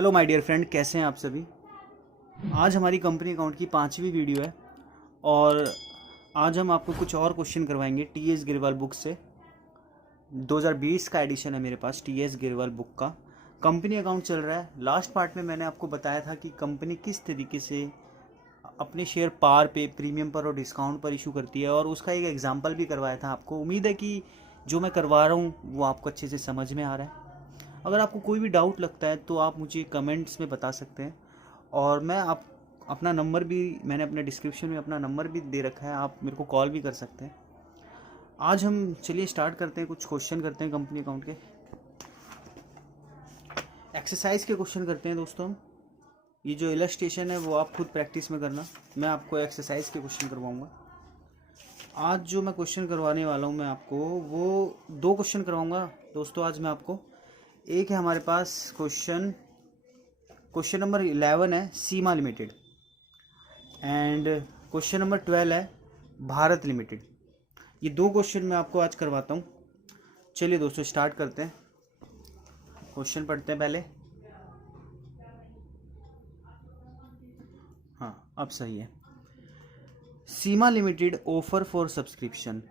Hello my dear friend, कैसे हैं आप सभी। आज हमारी कंपनी अकाउंट की 5वीं वीडियो है और आज हम आपको कुछ और क्वेश्चन करवाएंगे टीएस गिरवाल बुक से। 2020 का एडिशन है मेरे पास टीएस गिरवाल बुक का। कंपनी अकाउंट चल रहा है। लास्ट पार्ट में मैंने आपको बताया था कि कंपनी किस तरीके से अपने शेयर पार पे, प्रीमियम पर और डिस्काउंट पर इशू करती है और उसका एक एग्जाम्पल भी करवाया था आपको। उम्मीद है कि जो मैं करवा रहा हूँ वो आपको अच्छे से समझ में आ रहा है। अगर आपको कोई भी डाउट लगता है तो आप मुझे कमेंट्स में बता सकते हैं और मैं आप अपना नंबर भी मैंने अपने डिस्क्रिप्शन में अपना नंबर भी दे रखा है, आप मेरे को कॉल भी कर सकते हैं। आज हम चलिए स्टार्ट करते हैं, कुछ क्वेश्चन करते हैं कंपनी अकाउंट के। एक्सरसाइज के क्वेश्चन करते हैं दोस्तों हम। ये जो इलस्ट्रेशन है वो आप खुद प्रैक्टिस में करना, मैं आपको एक्सरसाइज के क्वेश्चन करवाऊँगा। आज जो मैं क्वेश्चन करवाने वाला हूँ मैं आपको वो 2 क्वेश्चन करवाऊँगा दोस्तों आज मैं आपको। एक है हमारे पास क्वेश्चन नंबर 11 है Seema limited and question number 12 है भारत लिमिटेड। ये 2 क्वेश्चन मैं आपको आज करवाता हूँ। चलिए दोस्तों स्टार्ट करते हैं, क्वेश्चन पढ़ते हैं पहले। हाँ अब सही है। Seema limited offer for subscription.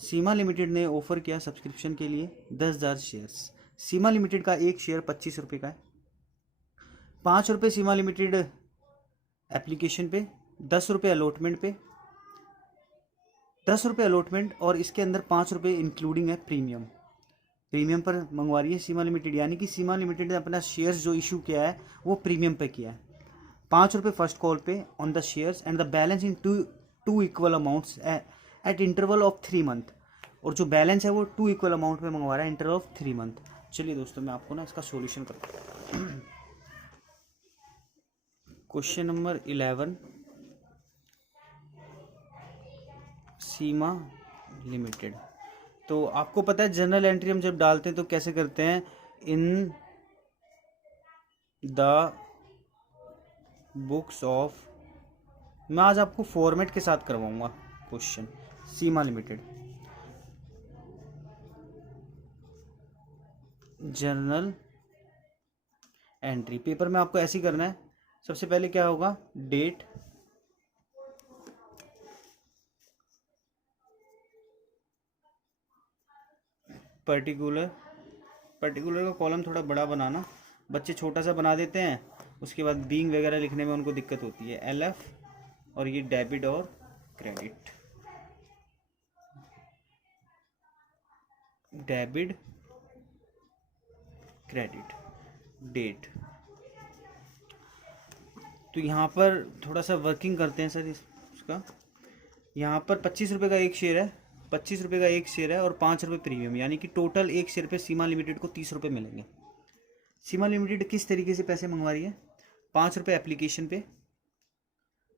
Seema limited ने ऑफर किया सब्सक्रिप्शन के लिए 10,000 शेयर्स। सीमा लिमिटेड का एक शेयर 25 रुपये का है। 5 रुपये सीमा लिमिटेड एप्लीकेशन पे, 10 रुपये अलॉटमेंट पे, 10 रुपये अलॉटमेंट और इसके अंदर 5 रुपये इंक्लूडिंग है प्रीमियम। प्रीमियम पर मंगवा रही है सीमा लिमिटेड, यानी कि सीमा लिमिटेड ने अपना शेयर्स जो इशू किया है वो प्रीमियम पे किया है। 5 रुपये फर्स्ट कॉल पे on the shares and the balance in two equal amounts at interval of 3 month. और जो बैलेंस है वो 2 इक्वल अमाउंट में मंगवा रहा है इंटरवल ऑफ 3 मंथ। चलिए दोस्तों मैं आपको ना इसका सॉल्यूशन करता हूँ। क्वेश्चन नंबर 11 सीमा लिमिटेड। तो आपको पता है जनरल एंट्री हम जब डालते हैं तो कैसे करते हैं, इन द बुक्स ऑफ। मैं आज आपको फॉर्मेट के साथ करवाऊंगा क्वेश्चन। सीमा लिमिटेड जनरल एंट्री पेपर में आपको ऐसे ही करना है। सबसे पहले क्या होगा, डेट, पर्टिकुलर का कॉलम थोड़ा बड़ा बनाना, बच्चे छोटा सा बना देते हैं, उसके बाद बीइंग वगैरह लिखने में उनको दिक्कत होती है। एलएफ और ये डेबिट और क्रेडिट, डेबिट क्रेडिट, डेट। तो यहाँ पर थोड़ा सा वर्किंग करते हैं सर इसका। यहाँ पर 25 रुपये का एक शेयर है, 25 रुपये का एक शेयर है और 5 रुपये प्रीमियम, यानी कि टोटल एक शेयर पे सीमा लिमिटेड को 30 रुपये मिलेंगे। सीमा लिमिटेड किस तरीके से पैसे मंगवा रही है, 5 रुपये एप्लीकेशन पे,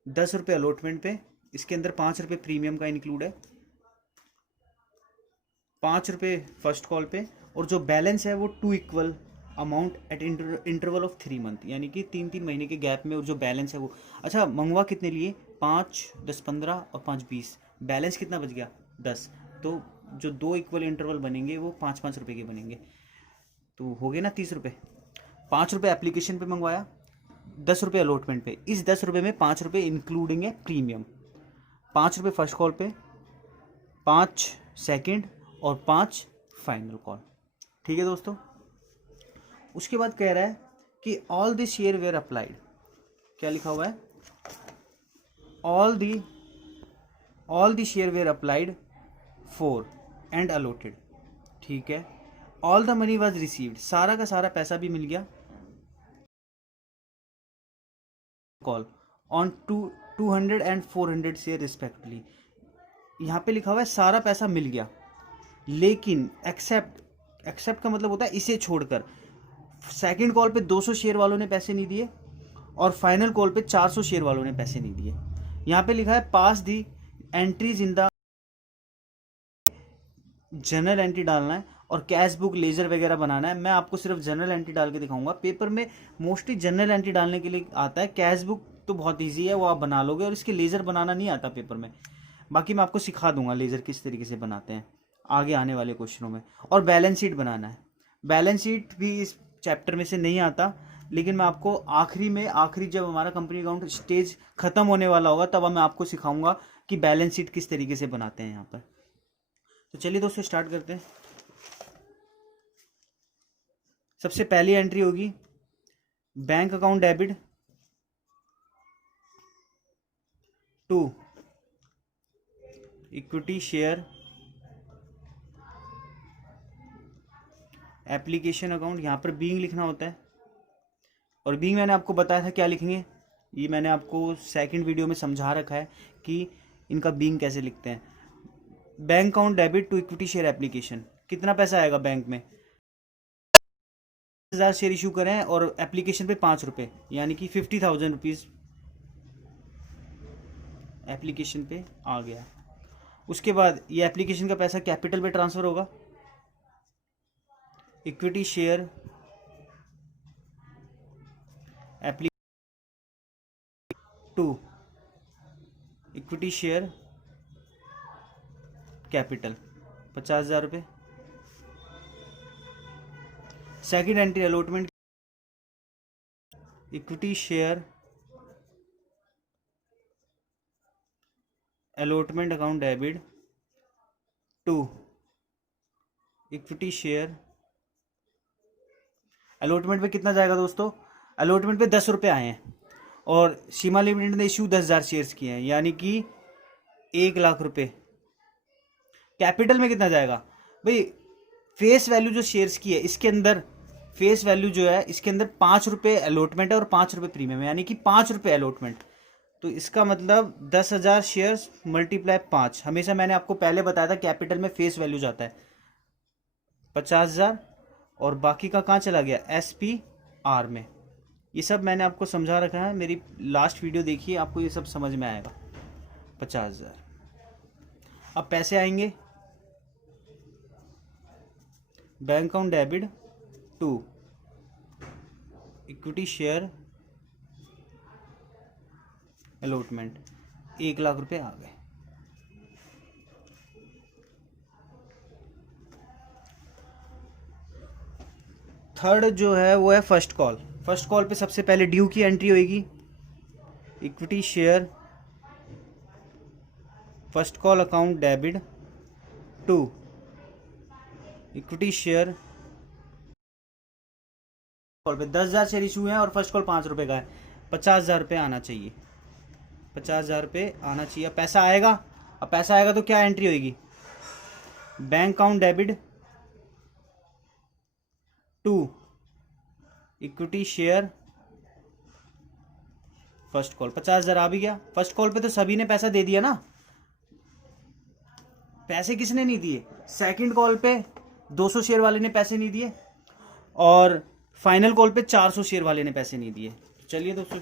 10 रुपये अलॉटमेंट पे, इसके अंदर 5 रुपये प्रीमियम का इंक्लूड है, 5 रुपये फर्स्ट कॉल पे और जो बैलेंस है वो 2 equal amount at interval of 3 month, यानी कि 3 महीने के गैप में। और जो बैलेंस है वो, अच्छा मंगवा कितने लिए, 5, 10, 15 और 5, 20। बैलेंस कितना बच गया, 10। तो जो 2 इक्वल इंटरवल बनेंगे वो 5-5 रुपये के बनेंगे, तो हो गए ना 30 रुपये। 5 रुपये एप्लीकेशन पे मंगवाया, 10 रुपये अलॉटमेंट पे। इस 10 रुपये में 5 रुपये इंक्लूडिंग है प्रीमियम, 5 रुपये फर्स्ट कॉल पे, 5 सेकेंड और 5 फाइनल कॉल। ठीक है दोस्तों। उसके बाद कह रहा है कि all the share were applied. क्या लिखा हुआ है, all the share were applied for and allotted. ठीक है। All the money was received, सारा का सारा पैसा भी मिल गया। Call on 200 and 400 share respectively. यहाँ पे लिखा हुआ है सारा पैसा मिल गया, लेकिन एक्सेप्ट का मतलब होता है इसे छोड़कर। सेकंड कॉल पे 200 शेयर वालों ने पैसे नहीं दिए और फाइनल कॉल पे 400 शेयर वालों ने पैसे नहीं दिए। यहाँ पे लिखा है pass the entries in the journal entry डालना है और कैश बुक लेजर वगैरह बनाना है। मैं आपको सिर्फ जनरल एंट्री डाल के दिखाऊंगा। पेपर में मोस्टली जनरल एंट्री डालने के लिए आता है, कैश बुक तो बहुत ईजी है, वो आप बना लोगे, और इसके लेजर बनाना नहीं आता पेपर में। बाकी मैं आपको सिखा दूंगा लेजर किस तरीके से बनाते हैं आगे आने वाले क्वेश्चनों में। और बैलेंस शीट बनाना है, बैलेंस शीट भी इस चैप्टर में से नहीं आता, लेकिन मैं आपको आखिरी जब हमारा कंपनी अकाउंट स्टेज खत्म होने वाला होगा तब मैं आपको सिखाऊंगा कि बैलेंस शीट किस तरीके से बनाते हैं यहाँ पर। तो चलिए दोस्तों स्टार्ट करते हैं। सबसे पहली एंट्री होगी bank account debit to equity share application account. यहाँ पर बीइंग लिखना होता है, और बीइंग मैंने आपको बताया था क्या लिखेंगे, ये मैंने आपको सेकंड वीडियो में समझा रखा है कि इनका बीइंग कैसे लिखते हैं। Bank account debit to equity share application, कितना पैसा आएगा बैंक में, 10,000 शेयर इशू करें और एप्लीकेशन पे 5 रुपये, यानी कि 50,000 रुपीज़ एप्लीकेशन पे आ गया। उसके बाद ये एप्लीकेशन का पैसा कैपिटल पे ट्रांसफ़र होगा, equity share application to equity share capital 50,000 रुपये। Second entry allotment equity share allotment account debit to equity share. Allotment पे कितना जाएगा दोस्तों, अलॉटमेंट पे 10 रुपये आए हैं और सीमा लिमिटेड ने इशू 10,000 शेयर्स किए हैं, यानी कि 1,00,000 रुपये। कैपिटल में कितना जाएगा भाई, फेस वैल्यू जो शेयर्स की है इसके अंदर फेस वैल्यू जो है इसके अंदर 5 रुपये अलॉटमेंट है और 5 रुपये प्रीमियम है, यानी कि 5 रुपये अलॉटमेंट। तो इसका मतलब 10,000 शेयर्स मल्टीप्लाई 5। हमेशा मैंने आपको पहले बताया था कैपिटल में फेस वैल्यू जाता है 50,000 और बाकी का कहाँ चला गया, SPR में। ये सब मैंने आपको समझा रखा है, मेरी लास्ट वीडियो देखिए, आपको ये सब समझ में आएगा। 50,000। अब पैसे आएंगे bank account debit to equity share allotment, 1,00,000 रुपये आ गए। थर्ड जो है वो है फर्स्ट कॉल। फर्स्ट कॉल पे सबसे पहले ड्यू की एंट्री होगी, equity share first call account debit to equity share. Call पे 10,000 शेयर इशू है और फर्स्ट कॉल 5 रुपये का है, 50,000 रुपये आना चाहिए, 50,000 रुपये आना चाहिए। अब पैसा आएगा, अब पैसा आएगा तो क्या एंट्री होगी, bank account debit to equity share first call. 50,000 आ भी गया। फर्स्ट कॉल पे तो सभी ने पैसा दे दिया ना, पैसे किसने नहीं दिए, सेकंड कॉल पे 200 शेयर वाले ने पैसे नहीं दिए और फाइनल कॉल पे 400 शेयर वाले ने पैसे नहीं दिए। चलिए दोस्तों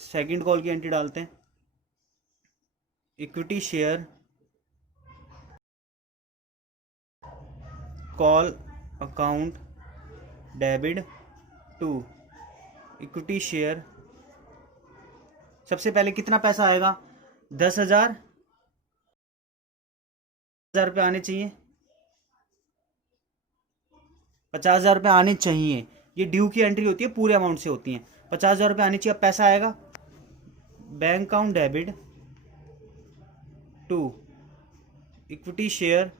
सेकंड कॉल की एंट्री डालते हैं, equity share call account debit to equity share. सबसे पहले कितना पैसा आएगा, 10,000 रुपये आने चाहिए, 50,000 रुपये आने चाहिए। ये ड्यू की एंट्री होती है, पूरे अमाउंट से होती है। 50,000 रुपये आने चाहिए। अब पैसा आएगा bank account debit to equity share.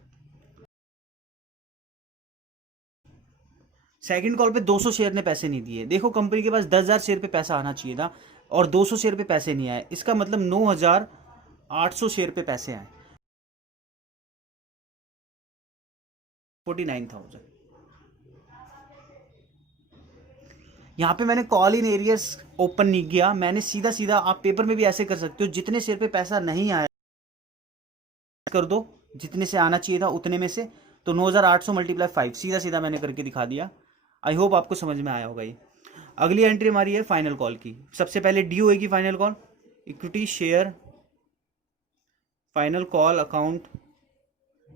Second call पे 200 शेयर ने पैसे नहीं दिए। देखो कंपनी के पास 10,000 शेयर पे पैसा आना चाहिए था और 200 शेयर पे पैसे नहीं आए, इसका मतलब 9,800 शेयर पे पैसे आए, 49,000। यहाँ पे मैंने कॉल इन एरियर्स ओपन नहीं किया, मैंने सीधा सीधा, आप पेपर में भी ऐसे कर सकते हो, जितने शेयर पे पैसा नहीं आया कर दो, जितने से आना चाहिए था उतने में से, तो 9,800 मल्टीप्लाई 5, सीधा सीधा मैंने करके दिखा दिया। आई होप आपको समझ में आया होगा ये। अगली एंट्री हमारी है फाइनल कॉल की। सबसे पहले ड्यू होगी final call, equity share final call account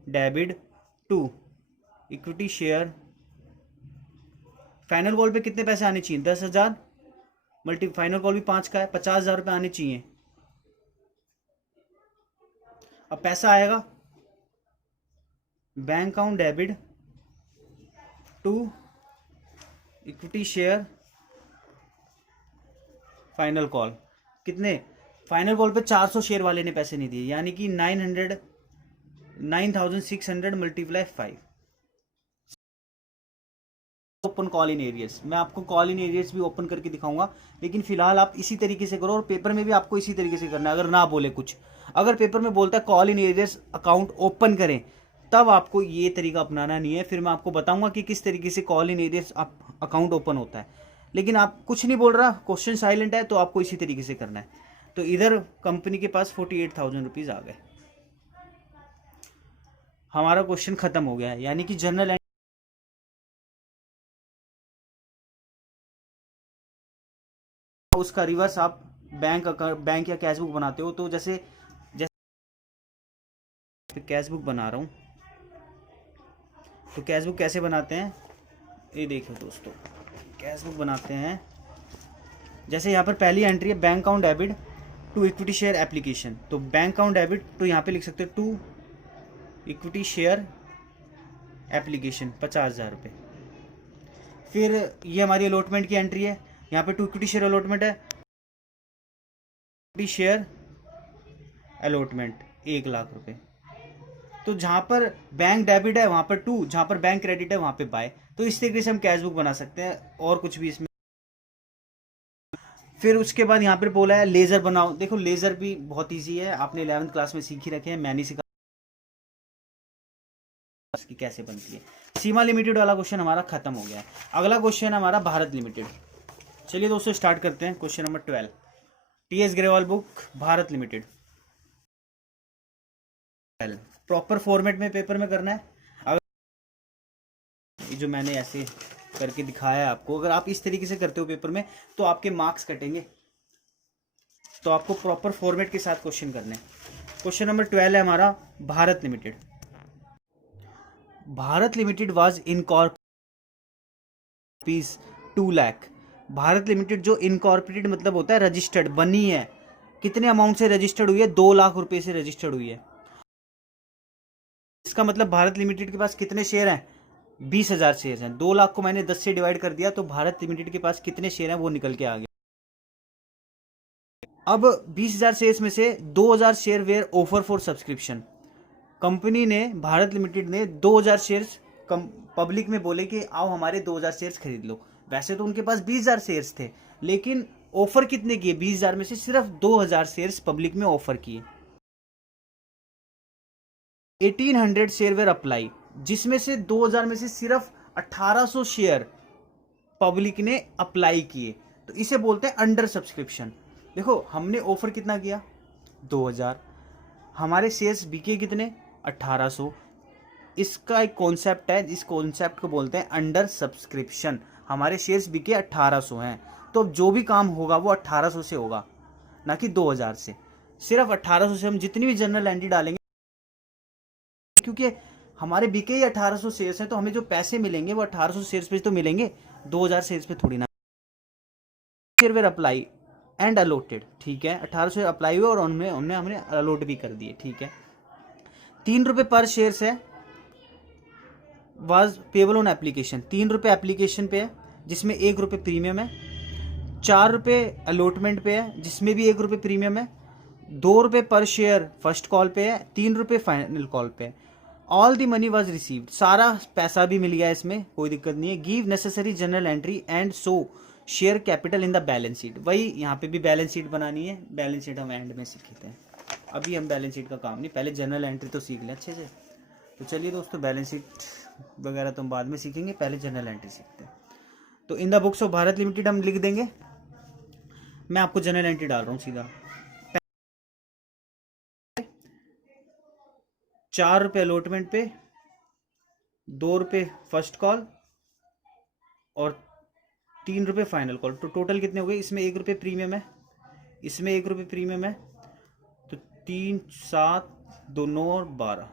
debit to equity share. Final call पे कितने पैसे आने चाहिए, 10,000 मल्टी, फाइनल कॉल भी 5 का है, 50,000 रुपये आने चाहिए। अब पैसा आएगा bank account debit to equity share final call कितने, फाइनल कॉल पे 400 शेयर वाले ने पैसे नहीं दिए, यानी कि 9600 multiply 5 open call in arrears. मैं आपको कॉल इन एरियर्स भी ओपन करके दिखाऊंगा, लेकिन फिलहाल आप इसी तरीके से करो और पेपर में भी आपको इसी तरीके से करना है। अगर ना बोले कुछ, अगर पेपर में बोलता है call in arrears account open करें, तब आपको ये तरीका अपनाना नहीं है। फिर मैं आपको बताऊंगा कि किस तरीके से call in arrears account open होता है। लेकिन आप कुछ नहीं बोल रहा, क्वेश्चन साइलेंट है, तो आपको इसी तरीके से करना है। तो इधर कंपनी के पास 48,000 रुपीज आ गए, हमारा क्वेश्चन खत्म हो गया है। यानी कि जनरल उसका रिवर्स आप बैंक या कैश बुक बनाते हो। तो जैसे कैश बुक बना रहा हूँ, तो कैश बुक कैसे बनाते हैं ये देखो दोस्तों। कैश बुक बनाते हैं, जैसे यहाँ पर पहली एंट्री है bank account debit to equity share application. तो बैंक अकाउंट डेबिट, तो यहाँ पे लिख सकते हैं टू इक्विटी शेयर एप्लीकेशन 50,000 रुपये। फिर ये हमारी अलॉटमेंट की एंट्री है, यहाँ पे टू इक्विटी शेयर अलॉटमेंट है, इक्विटी शेयर अलॉटमेंट 1,00,000 रुपये। तो जहाँ पर बैंक डेबिट है वहाँ पर टू, जहाँ पर बैंक क्रेडिट है वहाँ पे बाय। तो इस तरीके से हम कैश बुक बना सकते हैं, और कुछ भी इसमें। फिर उसके बाद यहाँ पर बोला है लेजर बनाओ। देखो लेजर भी बहुत इजी है, आपने 11th क्लास में सीख ही रखे हैं, मैंने सिखा की कैसे बनती है। सीमा लिमिटेड वाला क्वेश्चन हमारा खत्म हो गया है। अगला क्वेश्चन हमारा भारत लिमिटेड। चलिए दोस्तों स्टार्ट करते हैं। Question number 12, TS Grewal book Bharat limited. Proper format में पेपर में करना है। अगर जो मैंने ऐसे करके दिखाया है आपको, अगर आप इस तरीके से करते हो पेपर में, तो आपके मार्क्स कटेंगे। तो आपको प्रॉपर फॉर्मेट के साथ क्वेश्चन करने हैं। क्वेश्चन नंबर 12 है हमारा Bharat limited. Bharat limited was incorporated 2 lakh. Bharat limited जो इनकॉर्पोरेटेड मतलब होता है रजिस्टर्ड, बनी है, कितने अमाउंट से रजिस्टर्ड हुई है, 2 लाख रुपए से रजिस्टर्ड हुई है। इसका मतलब भारत लिमिटेड के पास कितने शेयर हैं, 20,000 शेयर हैं। 2 लाख को मैंने 10 से डिवाइड कर दिया, तो भारत लिमिटेड के पास कितने शेयर हैं वो निकल के आ गया। अब 20,000 शेयर में से 2,000 share were offer for subscription. Company ने, भारत लिमिटेड ने 2,000 शेयर्स पब्लिक में बोले कि आओ हमारे 2,000 शेयर्स खरीद लो। वैसे तो उनके पास 20,000 शेयर्स थे, लेकिन ऑफर कितने किए, 20,000 में से सिर्फ 2,000 शेयर्स पब्लिक में ऑफर किए। 1800 शेयर वेर अप्लाई, जिसमें से 2,000 में से सिर्फ 1800 शेयर पब्लिक ने अप्लाई किए। तो इसे बोलते हैं अंडर सब्सक्रिप्शन। देखो हमने ऑफर कितना किया, 2,000, हमारे शेयर्स बिके कितने, 1800। इसका एक कॉन्सेप्ट है, इस कॉन्सेप्ट को बोलते हैं अंडर सब्सक्रिप्शन। हमारे शेयर्स बिके 1800 हैं, तो जो भी काम होगा वो 1800 से होगा, ना कि 2000 से। सिर्फ 1800 से हम जितनी भी जनरल एंट्री डालेंगे, क्योंकि हमारे बिके ही 1800 शेयर्स हैं, तो हमें जो पैसे मिलेंगे वो 1800 शेयर्स पे तो मिलेंगे, 2000 शेयर्स पे थोड़ी ना। Share were apply and allotted, ठीक है, 1800 शेयर अप्लाई हुए और हमने अलॉट भी कर दिए, ठीक है। 3 रुपये पर शेयर है, वाज पेबल ऑन एप्लीकेशन। 3 रुपये एप्लीकेशन पे है, जिसमें 1 रुपये प्रीमियम है। 4 रुपये अलॉटमेंट पे है, जिसमें भी 1 रुपये प्रीमियम है। 2 रुपये पर शेयर फर्स्ट कॉल पे है, 3 रुपये फाइनल कॉल पे है। All the money was received, सारा पैसा भी मिल गया, इसमें कोई दिक्कत नहीं है। Give necessary general entry and so share capital in the balance sheet. वही यहाँ पे भी बैलेंस शीट बनानी है, बैलेंस शीट हम एंड में सीखते हैं, अभी हम बैलेंस शीट का काम नहीं, पहले जनरल एंट्री तो सीख लें अच्छे से। तो चलिए दोस्तों, बैलेंस शीट वगैरह तो हम बाद में सीखेंगे, पहले जनरल एंट्री सीखते हैं। तो in the books of Bharat limited हम लिख देंगे, मैं आपको जनरल एंट्री डाल रहा हूँ सीधा। 4 रुपये अलॉटमेंट पे, 2 रुपये फर्स्ट कॉल और 3 रुपये फाइनल कॉल। तो टोटल कितने हो गए, इसमें 1 रुपये प्रीमियम है, इसमें 1 रुपये प्रीमियम है, तो 3, 7, 2, 9 और 12।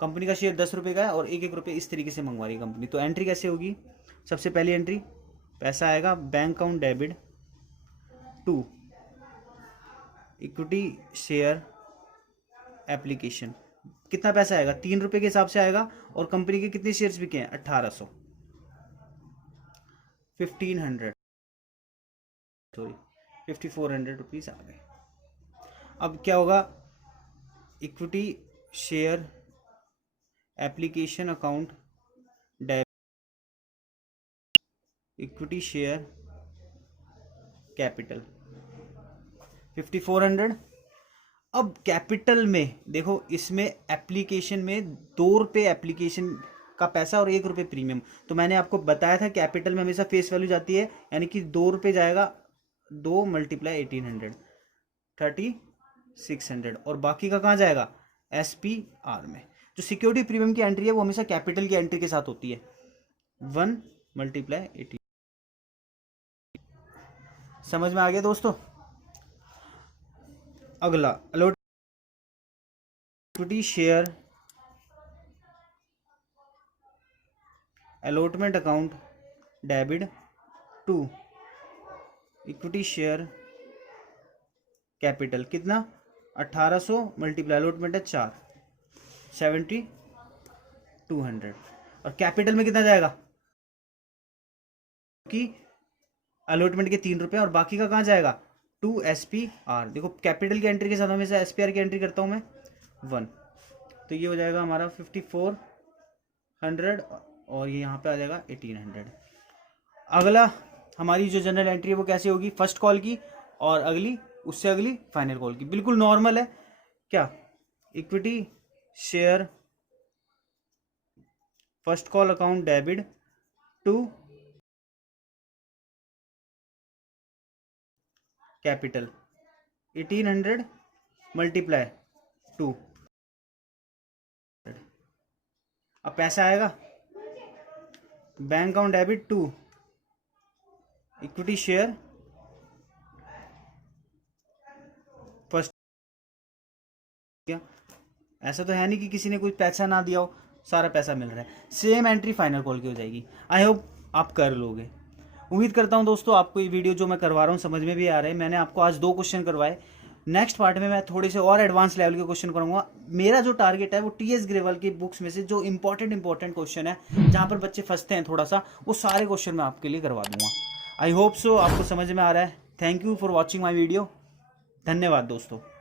कंपनी का शेयर 10 रुपये का है और 1-1 रुपये इस तरीके से मंगवा रही है कंपनी। तो एंट्री कैसे होगी, सबसे पहली एंट्री, पैसा आएगा bank account debit to equity share application. कितना पैसा आएगा, 3 रुपये के हिसाब से आएगा, और कंपनी के कितने शेयर्स बिके हैं, 1800, 1500 सॉरी 5400 रुपीज़ आ गए। अब क्या होगा, equity share application account debit, equity share capital 5400। अब कैपिटल में देखो, इसमें एप्लीकेशन में 2 रुपये एप्लीकेशन का पैसा और 1 रुपये प्रीमियम। तो मैंने आपको बताया था कैपिटल में हमेशा फेस वैल्यू जाती है, यानी कि 2 रुपये जाएगा, 2 मल्टीप्लाई 1800 3600, और बाकी का कहाँ जाएगा, SPR में। जो सिक्योरिटी प्रीमियम की एंट्री है वो हमेशा कैपिटल की एंट्री के साथ होती है, 1 मल्टीप्लाई 18। समझ में आ गया दोस्तों। अगला equity share allotment account debit to equity share capital, कितना 1800 मल्टीप्लाई अलॉटमेंट है 4, 7200, और कैपिटल में कितना जाएगा, कि अलॉटमेंट के 3 रुपये और बाकी का कहाँ जाएगा, 2 SPR। देखो कैपिटल की एंट्री के साथ हमेशा SPR की एंट्री करता हूँ मैं 1, तो ये हो जाएगा हमारा 5400, और ये यहाँ पे आ जाएगा 1800। अगला हमारी जो जनरल एंट्री है वो कैसे होगी, फर्स्ट कॉल की, और अगली उससे अगली फाइनल कॉल की, बिल्कुल नॉर्मल है क्या। Equity share first call account debit to capital 1800 multiply 2। अब पैसा आएगा, bank account debit to equity share first. क्या ऐसा तो है नहीं कि किसी ने कोई पैसा ना दिया हो, सारा पैसा मिल रहा है। सेम एंट्री फाइनल कॉल की हो जाएगी। आई होप आप कर लोगे। उम्मीद करता हूं दोस्तों आपको ये वीडियो जो मैं करवा रहा हूं समझ में भी आ रहा है। मैंने आपको आज 2 क्वेश्चन करवाए, नेक्स्ट पार्ट में मैं थोड़े से और एडवांस लेवल के क्वेश्चन कराऊंगा। मेरा जो टारगेट है वो TS ग्रेवाल की बुक्स में से जो इंपॉर्टेंट क्वेश्चन है, जहां पर बच्चे फंसते हैं थोड़ा सा, वो सारे क्वेश्चन मैं आपके लिए करवा दूंगा। आई होप सो आपको समझ में आ रहा है। Thank you for watching my video. धन्यवाद दोस्तों।